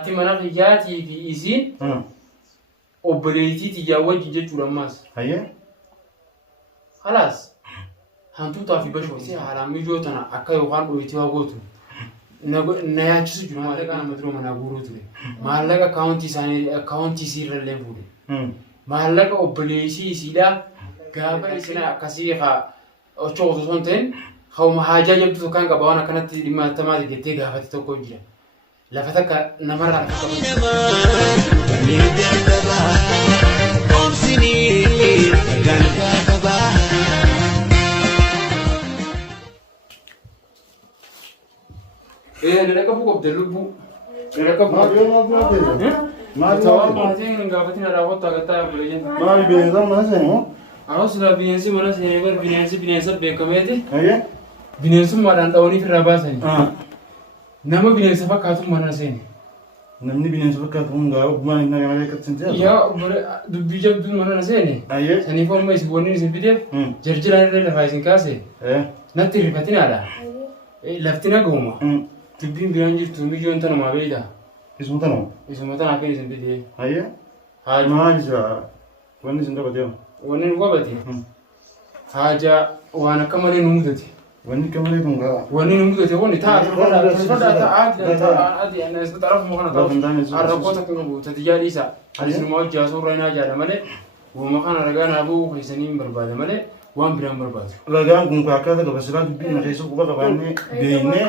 Ati mana xiyyaati fi isiin obboleettiiti yaa wajji jechuudha ammas. Halaas hantuutaa fi bashootii haalaan mijoo tana akka yookaan dho'itii waa gootu na yaachisu jiru maallaqa nama duroo manaa guuruu ture. Maallaqa akaawuntii isiirrallee fuudhe. Maallaqa obboleettii isiidhaa gaafa isin akkasii haa ochoo osoo hin ta'in hauma haajaa jabdu tokkaan qaba waan akkanatti dhimma tamaati jettee gaafate tokko jira. Lafa takka namarraa nilaka buku abdalubu nilaka buku tawa maatiin gaafatiin alaawwatta gataa buleeyyan maali bineensa mana seenu awasila bineensi mana seenu bar bineensa beekameeti bineensummaadhaan dhawanii firraa baasanii nama bineensa fakkaatu mana seeni namni bineensa fakkaatu hundaa ogumaan inni nama leekkatsinti yaa dubbii jabduun mana seeni saniif amma isin boonni isin fideef jarjiraan irree lafaa isin kaase natti rifatinaadha laftina gooma dubbiin biraan jirtu mijoon tanumaa beeyda isuma tanaa akka isin fidee maal isa wanni isin qabate wanni nu qabate haajaa waan akka malee nu mudate wanni akka malee kun gaa wanni nu mudate wanni arrakoota kun guuta tijaadhiisa halisinuma hojjaa suuraa inaa jaada malee uuma kana ragaa naabuu keessanii hin barbaada malee waan biraan barbaadu ragaan kun akkaataa qaba silaa dubbiin na keessa quba qabaannee beeynee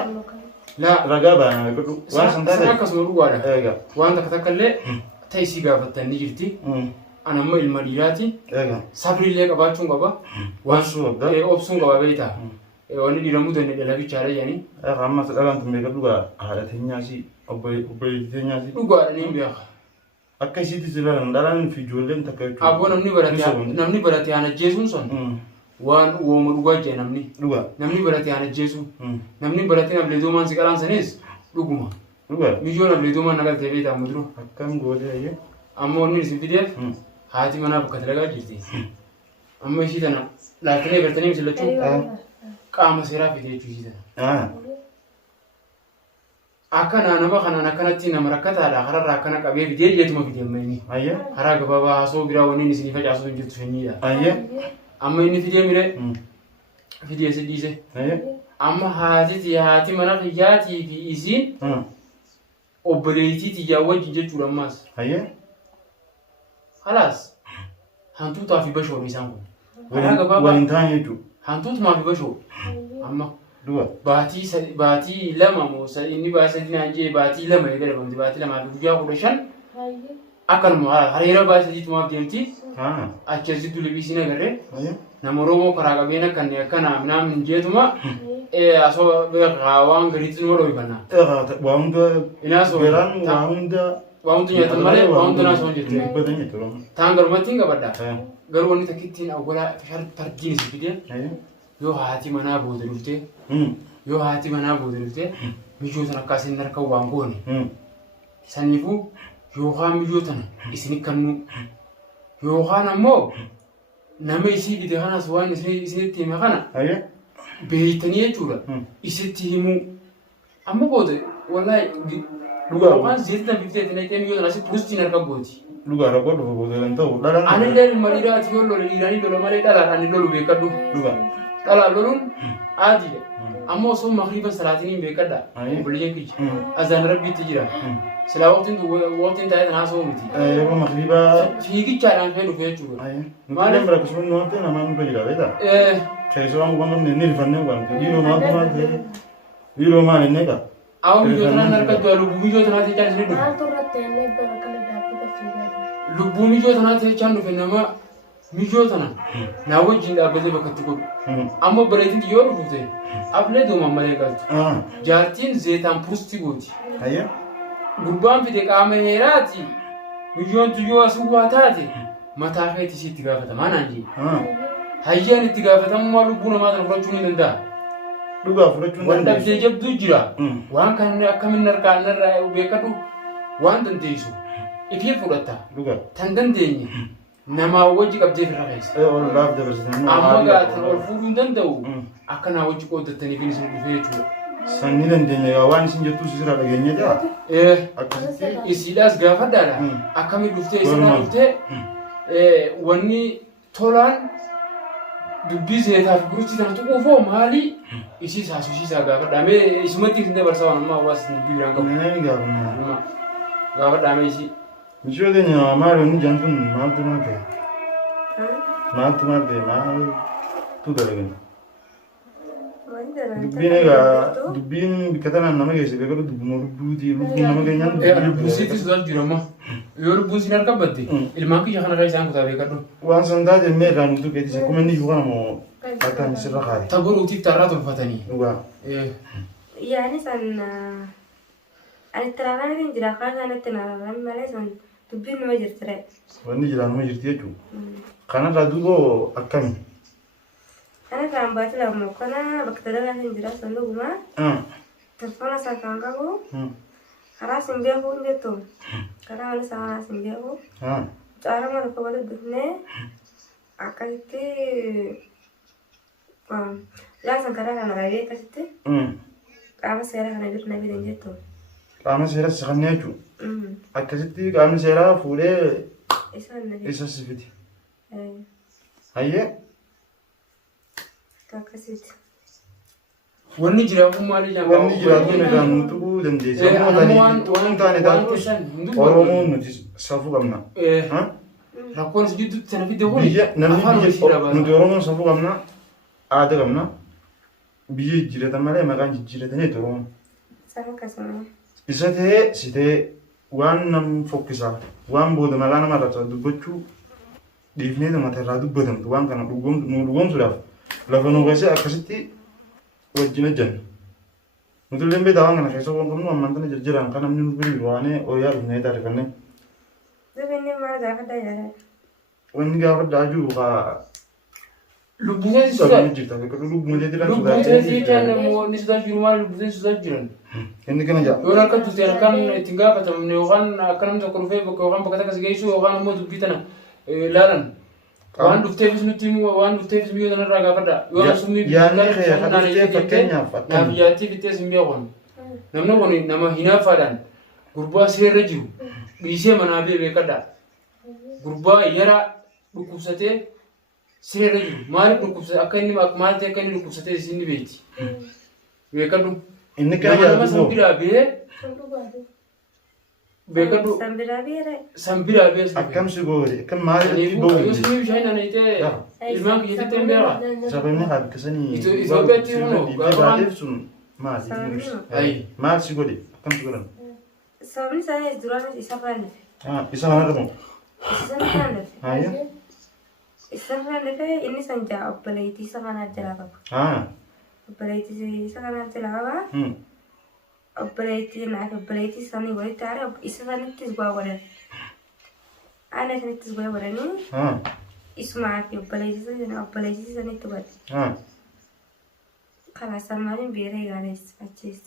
لا رجابة أنا بقول واسنتها كسر رجوعنا وأنت كتكلم تيسي قافتني نجرتي أنا ما المديراتي سافر لي كبار شو كبار وانسو أوبسون كبار بيتا وأنا دي رمود إن اللي لبي شارع يعني رامة سلام أنت ميكا لغة هذا تنياسي أبوي تنياسي لغة نيم بيا أكيد تزيلان داران في جولين تكاي أبو نمني براتي أنا جيسون سون waan uuma dhugaa jee namni barate ana jeesu namni barate na bleedomaan si qalaan sanis dhuguma mijoo na bleedomaan nagal ta'e beetaa muduru akkam gootee ayye amma wanni isin fideef haati manaa bakka dalagaa jirti amma ishii tana laaftanii bartanii misilachuu qaama seeraa fidee jechuu ishii tana akka naanama kanaan akkanatti nama rakkataadha kararraa akkana qabee fidee jeetuma fidee amma inni karaa gabaabaa haasoo biraa wanni isinii facaasuu hin jirtu shanyiidha amma inni fidee mire fidee sidhiise amma haati mana xiyyaatii fi isiin obboleettiiti yaa wajji jechuudha ammas halaas hantuutaa fi bashoodha isaan kun waliin ta'an jechuudha hantuutumaa fi bashoo amma baatii lama moo inni baasii sadii naan jee baatii lama eegale bamti baatii lamaa fi guyyaa 15 akkanuma hariira baasii sadiitumaaf deemti achasitti libisiin agarree nama Oromoo karaa qabeenya kan akkana minaamin jeetuma asoo waan gadiitti numa dhoofanna waan hunda nyaatan malee waan hunda naasoo jettee taan garumatti hin qabadha garuu wanni takkittiin awwalaa fardiin isi fidee yoo haati manaa booda dhuftee mijootan akkasiin harka waan goone saniifuu yookaan mijootan isin kannu yookaan ammoo nama isii fide kanas waan isinitti hime kana beeytanii jechuudha isitti himuu amma booda wallaahi waan zeetan bifteetti naqee mijootan asi puustiin harka gooti lugaa rakkoo dhufu booda kan ta'u dhalaan anillee madhiiraati yoo lole dhiiranii lola malee dhalaadhaan lolu beekadhu dhalaan loluun aadiidha amma osoo maqriban salaatiin beekadha obboleeyyan kiyya azaan rabbiitti jira sila waqtiin taa'ee tanaa soo miti yeroo maqribaa fiigichaadhaan fee dhufe jechuudha maaliif rakkisuun nu hafte namaa nu fayyada beektaa keessoo waan wantoonni inni rifannee waan dhiiroo maal inni egaa awwa mijoo tanaan harkattu lubbuu mijoo tanaa jechaan isin dhufe lubbuu mijoo tanaa jechaan dhufe nama mijoo tana naa wajjin dhaabbatee bakkatti godhu amma bareetinti yoo dhufute aflee dooman malee galtu jaartiin zeetaan puustii gooti gurbaan fide qaama heeraati mijoon tuyyoo asuu waa taate mataa keetti si itti gaafatama naan jee hayyaan itti gaafatamummaa lubbuu namaa tana fudhachuu ni danda'a dhugaa fudhachuu waan dhabdee jabduu jira waan kan akkamiin harkaan irraa beekadhu waan dandeessu ifii fudhatta tan dandeenye namaa wajji qabdee firra keessa amma gaatan ol fuudhuu hin danda'u akka naa wajji qooddattaniif isin dhufee jechuudha Sanni dandeenye yaa waan isin jettu sirraa dhageenye jaa. Akkasitti isiidhaas gaafadhaadha. Akkamitti dhuftee isirraa dhuftee wanni tolaan dubbii seetaaf gurgurti sana tuquufoo maali isii saasuusiisaa gaafadhaamee isumatti isin dabarsaa waan ammaa hawaasa isin dubbii biraan qabu. Nani gaafannaa. Gaafadhaamee isii. Mishoo keenya maal wanni jantuun maaltu maal ta'e? Maaltu maal ta'e maaltu dalagame? Dubbiin egaa dubbiin bikka tanaan nama geesse beekalu dubbuma lubbuuti lubbuun nama keenyaan lubbuusiitti sodaatu jira ammoo yoo lubbuun sin harkabbatte ilmaan kiyya kanarraa isaan kutaa beekadhu. Waan san taate illee irraa nuti keetis akkuma inni yuukaa moo akkaan sirra kaa'e. Taburuutiif tarraa tolfatanii. Dhugaa. Yaani san ani taraaraan hin jira kaan kanatti naaraan malee san dubbiin nama jirtire. Wanni jiraan nama jirti jechuudha. Kanarraa duuboo akkami? Ana kan baati lama kana bakka dalagaa hin jira san dhuguma. Telefona isaa kan qabu. Karaa sin beeku hin jettu. Karaa wani isaa sin beeku. Caarama tokko walitti dhufnee akkasitti laasan karaa kana raayee akkasitti qaama seeraa kana jiru nabi hin jettu. Qaama seeraa siqannee jechuudha. Akkasitti qaamni seeraa fuudhee isa sifiti. Hayyee. Akkasitti. Wanni jiraatu maali jaa? Wanni jiraatu egaa nuti dandeessa. Waan taane taatus Oromoon nuti safuu qabna. Rakkoon si jidduutti sana fidde hori. Nuti Oromoon safuu qabna. Aadaa qabna. Biyya jijjiiratan malee maqaan jijjiiratanii Oromoon. Safa akkasuma. Isa ta'ee si ta'ee waan nam fokkisaa waan booda maqaa namarraa dubbachuu dhiifnee namatti irraa dubbatamtu waan kana nu dhugoomsuudhaaf. Lafa nu keessee akkasitti wajjin hojjenna. Nuti illee beektaa waan kana keessa waan qabnu ammaan kana jijjiiran kan namni nu bira waanee ooyyaa dhufnee taarifannee. Dubbiin maal gaafadhaa jira? Wanni gaafadhaa jiru kaa Lubbuuteen sodaa jirta. Lubbuuteen jiran lubbuuteen jiran namoonni sodaa jiru maal lubbuuteen sodaa jiran. Inni kana jaa. Yoo akka tuuteen akkan ittiin gaafatamne yookaan akka namni tokko dhufee yookaan bakka takka si geessu yookaan immoo dubbii tana ilaalan. Waan dhufteefis nuti waan dhufteefis miyyoo sanarraa gaafadha. Yoo asumni fakkeenyaaf biyyaatti fittees hin beekon. Namni kun nama hinaaffaadhaan gurbaa seerra jiru dhiisee manaa beekadha. Gurbaa yara dhukkubsatee seerra jiru maaliif dhukkubsate akka inni maal ta'e akka inni dhukkubsatee isin ni beekti. Beekadhu. Inni kana nama sanbiraa bee beekadhu. Sanbiraa bee. Akkam si goore akkam maaliif goore. Yoo si bishaan ana itee ilmaan kiyya fitteen beeka. Sababni harkisanii Itoophiyaatti immoo gaafa sun maali? Maal si godhe akkam si godhan? Sababni isaanii duraan isa faana. Isa faana qabu. Isa faana. Haaya. Isa faana fe inni san jaa obboleettii isa faana jala qabu. Obboleettii isa faana jala qaba. Obboleettii naaf obboleettii isaanii walitti aare isa sanittis bu'aa godhan. Aanaa sanittis bu'aa godhanii. Isumaa fi obboleettii sanitti godhan. Karaa sammaaniin beera eegaalees achiis.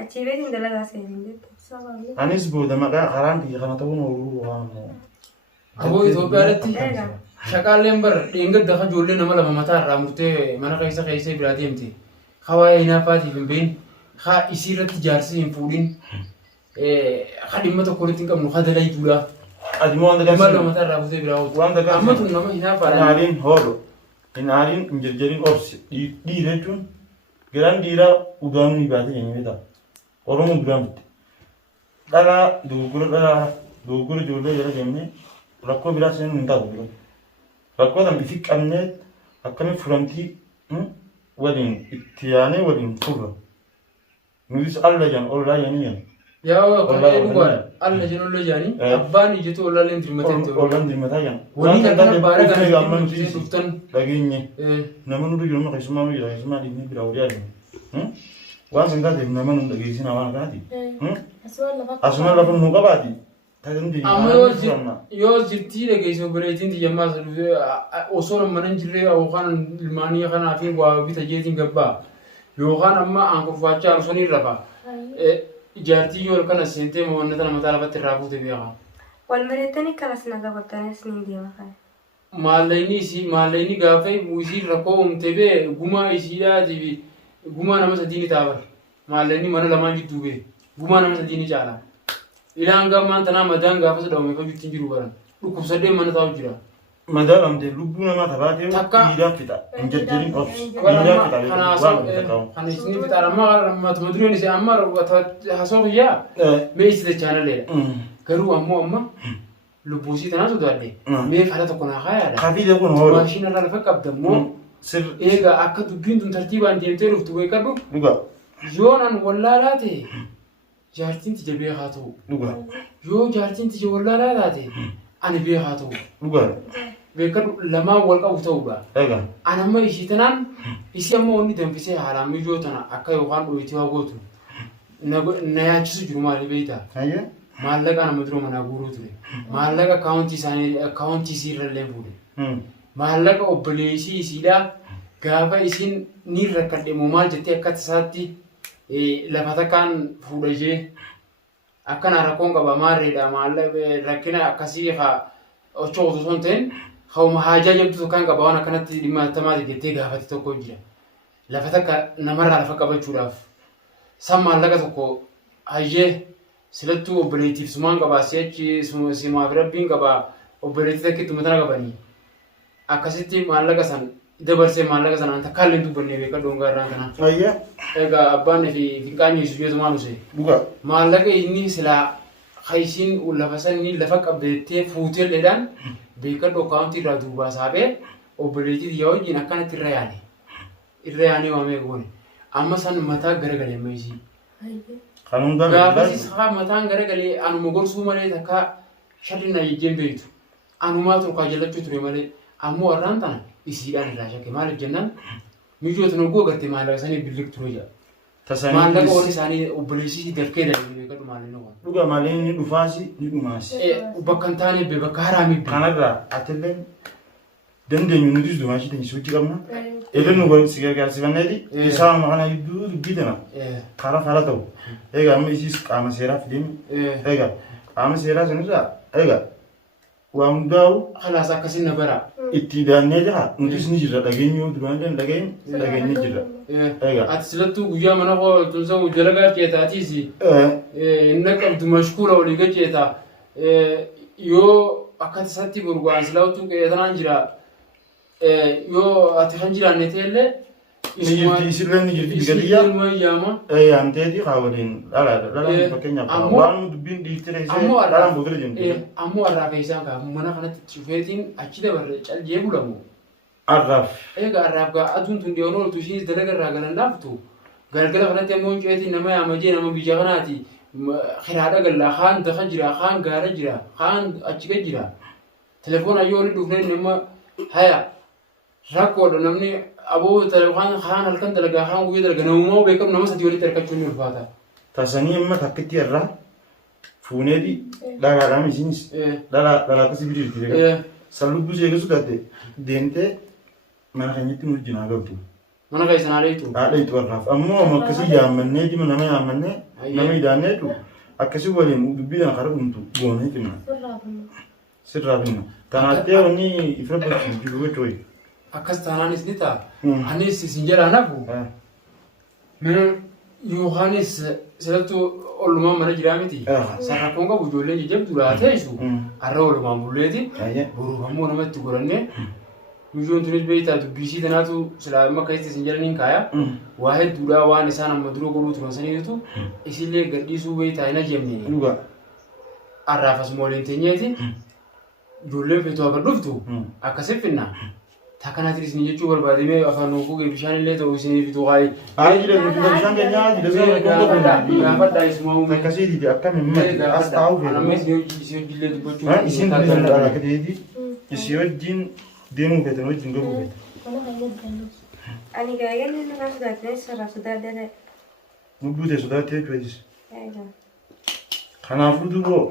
Achii beetiin dalagaa seenin jettu. Anis booda maqaa karaan kiyya kana ta'uun ooluu waan. Aboo Itoophiyaadhaatti shaqaalleen bar dheengadda akka ijoollee nama lama mataa irraa murtee mana keessa biraa deemte. Hawaayee hinaaffaatiif hin beekne. Haa isii irratti jaarsi hin fuudhin. Haa dhimma tokko walitti hin qabnu haa dalaguudha. Adima wanta Dhimma lama mataa irraa murtee biraa ooltu. Wanta Amma tun nama hinaaffaadhaan. Inaaliin hoolo. Inaaliin hin jirjirin obsi. Dhiira jechuun garaan dhiiraa ugaanuu ni baatee eenyu beektaa? Oromoon duraan bitte. Dhalaa dogoggora ijoollee jala deemnee rakkoo biraa seenuu hin taatu biraa. Rakkoo sana ifi qabnee akkamitti furamtii waliin itti yaanee waliin furra. Nutis alla jan ollaa janii jan. Yaa kanneen dhugaadha. Alla jan ollaa janii abbaan ijjatu ollaaleen dirmatee ollaan dirmataa jan. Wanni kana baara kana dhuftan dhageenye nama nuti jiru keessumaa nu jira keessumaa dhiibni biraa walii adeemu. Waan san taateef nama nu dhageessina waan kanaati. Asuma lafa nu qabaati. Amma yoo jirtii dhageesse obboleettiin xiyyamaa osoo mana hin jirre yookaan ilmaanii kanaa fi waa bita jeetiin gabbaa yookaan amma aankurfaachaa arsonii rafa ijaartii yoo kana seentee mo'annata namataa lafatti irraa fuute beekaa. Wal mareettanii kanas nagaa gottaanis ni deema kana. Maallayni gaafa isii rakkoo uumte bee gumaa isiidhaatiif gumaa nama sadii ni taabara. maallenni mana lamaan jidduu bee gumaa nama sadii ni caala ilaan gammaan tanaa madaan gaafa sadawame fa juttiin jiru baran dhukkubsadee mana taa'u jira madaan amtee lubbuu namaa tabaatee dhiiraa fixa hin jajjarin obsi dhiiraa fixa kana isin fixa amma matuma dureen isee amma hasoo kiyyaa mee isite chaanaleedha garuu ammoo amma lubbuusii tanaa sodaadhe mee fala tokko naa kaayaadha kafiidha kun hoolu maashina irraa lafa qabdammoo eega akka dubbiin tun tartiibaan deemtee dhuftu beekadhu dhuga yoonaan wallaalaa ta'e jaartiin tija beekaa ta'u dhuga yoo jaartiin tija wallaalaa taate ani beekaa ta'u dhuga beekadhu lamaan wal qabu ta'uudha eega ani amma ishii tanaan isii amma wanni danfisee haalaan mijoo tana akka yookaan dho'itii waa gootu na yaachisu jiru maali beektaa maallaqa nama duroo manaa guuruu ture maallaqa akaawuntii isiirrallee fuudhe maallaqa obboleessii isiidhaa gaafa isiin ni rakkadhe moo maal jettee akka tasaatti lafa takkaan fuudha ishee akkana rakkoon qaba maarreedha rakkina akkasii haa ochootu son ta'in hauma haajaa jabdu tokkaan qaba waan akkanatti dhimma tamaati jettee gaafate tokko jira lafa takka namarraa lafa qabachuudhaaf san maallaqa tokko hayyee silattuu obboleettiif sumaan qabaa si'achi simaaf rabbiin qabaa obboleettii takkitti matana qabanii akkasitti maallaqa san dabarsee maallaqa san anta kaalleen dubbannee beeka doongaa irraan kana. Ayya. Egaa abbaan fi fiqqaanyi sujeetumaan use. Dhuga. Maallaqa inni silaa haysiin lafa sanni lafa qabdeettee fuuteelleedhaan beeka akaawuntii irraa duubaa saabee obboleettii yaa wajjin akkanatti irra yaane. Irra yaanee waamee goone. Amma san mataa garagalee meeshii. Gaafasi sa'a mataan garagalee anuma gorsuu malee takka shadina ijjeen beektu. Anumaa turkaa jalachuu ture malee ammoo warraan tana isiidhaan irraa shakke maaliif jennaan mijoota noguu agartee maallaqa sanii billiq ture jira. Maallaqa warri isaanii obboleessii dafkee darbee beekadhu maalin oolu. Dhuga malee ni dhufaasi ni dhumaasi. Bakka hin taane bee bakka haraami bee. Kanarraa atillee dandeenyu nutis dhumaashii ta'e sochii qabna. Egaa nu bari si gargaarsifanneeti isaan kana gidduu dubbitana karaa fara ta'u. Egaa amma isiis qaama seeraa fideemi. Egaa qaama seeraa sanirraa egaa waa hundaa'u halaas akkasiin na bara. Itti daannee jira nutis ni jirra dhageenyu duraan dhageenye jirra. Egaa ati silattuu guyyaa mana koo tunsa dalagaa keetaatiis inni qabdu mashkuula walii gacheeta yoo akka tasaatti gurguraan silaawutuu qeetanaan jira yoo ati kan jiraanne ta'ellee isirra ni jirti biqiliyyaa yaamteeti kaawwaliin dhalaan fakkeenyaaf waan dubbiin dhiiftire isee dhalaan boodira jentu. Ammoo arraa keessaan kaa mana kanatti shufeetiin achi dabarre callee bulamu. Arraaf. Egaa arraaf gaa aduun tun dhiyoon ooltu ishiis dalaga irraa galan laaftu galgala kanatti ammoo ceetiin nama yaamajee nama biyya kanaati hiraadha gallaa kaan daka jira kaan gaara jira kaan achi gad jira telefoona yoo walitti dhufneen nama haya rakkoodha namni aboo kaan halkan dalagaa kaan guyyaa dalagaa namummaa beekamu nama sadii walitti harkachuun ni ulfaata. Tasanii amma takkitti irraa fuuneeti dhagaadhaan isinis dhalaa akkasii bidirti sallubbuu seeqee sudhatte deemtee mana keenyatti nu wajjin haa galtu. Mana keessan haadha hitu? Haadha hitu warraaf ammoo akkasii yaammannee dhima nama yaammannee nama idaanneetu akkasii waliin dubbii kana karaa dhumtu goonee finna. Sirraa finna. Kanaattee wanni ifra bakki jiru jechuudha. Akkas taanaanis ni ta'a. Anis isin jedhaan hafu. Yohaanis silattuu oolmaa mana jiraa miti. Sarrakkoon qabu ijoolleen jajjabduudhaa teessu har'a oolmaan bulleeti. Boruuf ammoo namatti gorannee mijoon tunis beektaa dubbiisii tanaatu silaa amma akkasitti isin jedhaniin kaaya. Waa hedduudhaa waan isaan amma dura godhuu turan saniitu isillee gadhiisuu beektaa hin ajjeemne. Har'aaf asuma waliin teenyeeti. Ijoolleen feetuu akka dhuftu akkasitti finna. Takkanatti isin jechuu barbaadamee afaan nuufuu bishaan illee ta'uu isinii fituu haayee. Haayee jira nuti bishaan keenyaa jira gaafadhaa isuma uume. Akkasiiti akkamiin mati as taa'uu feetu. Anamma isin hojii dubbachuu. Isin kun akka ta'eeti isin wajjin deemuu feetan wajjin galuu feetan. Ani gaa'ela nama sodaatee sarara sodaatee. Lubbuu ta'e sodaatee jechuunis. Kanaafuu duroo.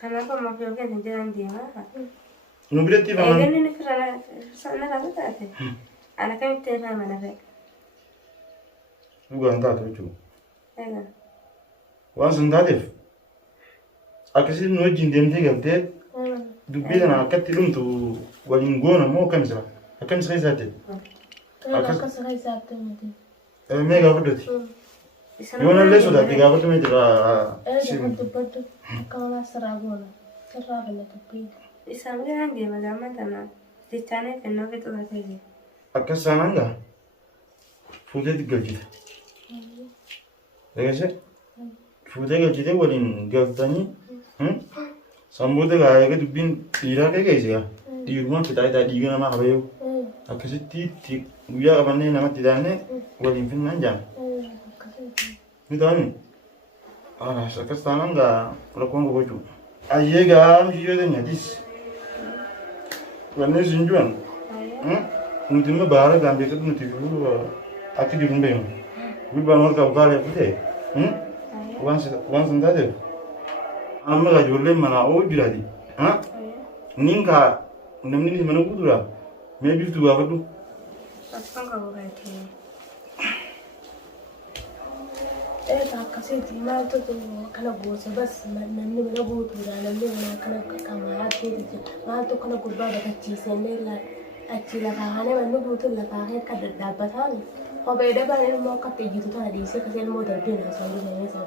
Kanaaf ammoo fi ogeessan jiran deemaa. Nu biratti faman. Eeganni nuti sana lafa taate. Ana kamitti irraa mana fe'e. Dhugaan taate jechuudha. Eegan. Waan sun taateef akkasitti nu wajjin deemtee galtee dubbii kana akkatti dhumtu waliin goona moo akkam isra? Akkam isra isaatti? Akka isra isaatti miti. Mega fudhati. Yoo nallee sodaatti gaafatu mee jira. Jangan dubbaddu akka sirraa goona. Sirraa bala dubbii. Isaan garaan deema gaamaa tanaan jechaanii fennoo fi xuratee jira. Akkas taanaan gaa fuutee galchite. Eegasee fuutee galchite waliin galtanii samboota gaa eega dubbiin dhiiraa kee geesse gaa dhiirumaan fixaa dhiiga namaa qabayyuu akkasitti guyyaa qabannee namatti taanee waliin finnaan jaan. Midhaani akkas taanaan gaa rakkoon gochuu. Ayyee gaa mishiyoo teenyaatis wanni isin jiran nuti immoo baara gaambeessatti nuti akka jiru hin beeknu. Gubbaan wal qabu gaarii akka ta'e waan sun taateef amma gaa ijoolleen manaa oo jiraati. Niin kaa namni mana guutuudha mee biftu gaafadhu. Akkam qabu gaatee. Akkasitti maaltu kana gosa bas namni mana guutuudha namni mana kana qaqqamaa ta'e maaltu kana gubbaa batachiisanii achi lafaa haane manni guutuun lafaa akka daddaabbataan kophee dabalee immoo akka ta'e jitu tana dhiisee akkasii immoo darbee naasoo dhufanii isaa